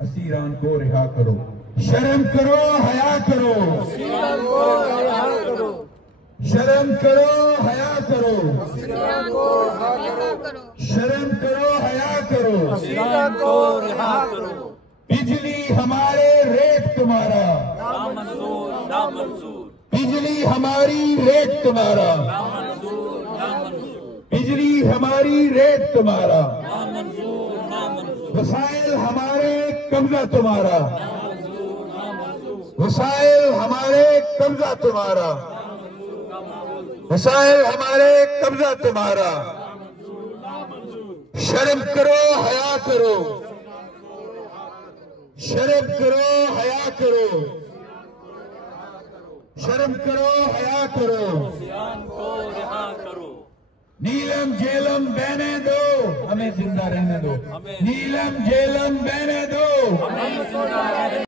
असीरान को रिहा करो। शर्म करो, हया करो। शर्म करो, हया करो। शर्म करो, हया करो। बिजली हमारे रेत तुम्हारा, बिजली हमारी रेत तुम्हारा, बिजली हमारी रेत तुम्हारा, वसाइल हमारे कब्जा तुम्हारा, वसाइल हमारे कब्जा तुम्हारा, वसाइल हमारे कब्जा तुम्हारा। शर्म करो, हया करो। शर्म करो, हया करो। शर्म करो, हया करो। नीलम झेलम बहने दो, हमें जिंदा रहने दो। नीलम झेलम बहने दो,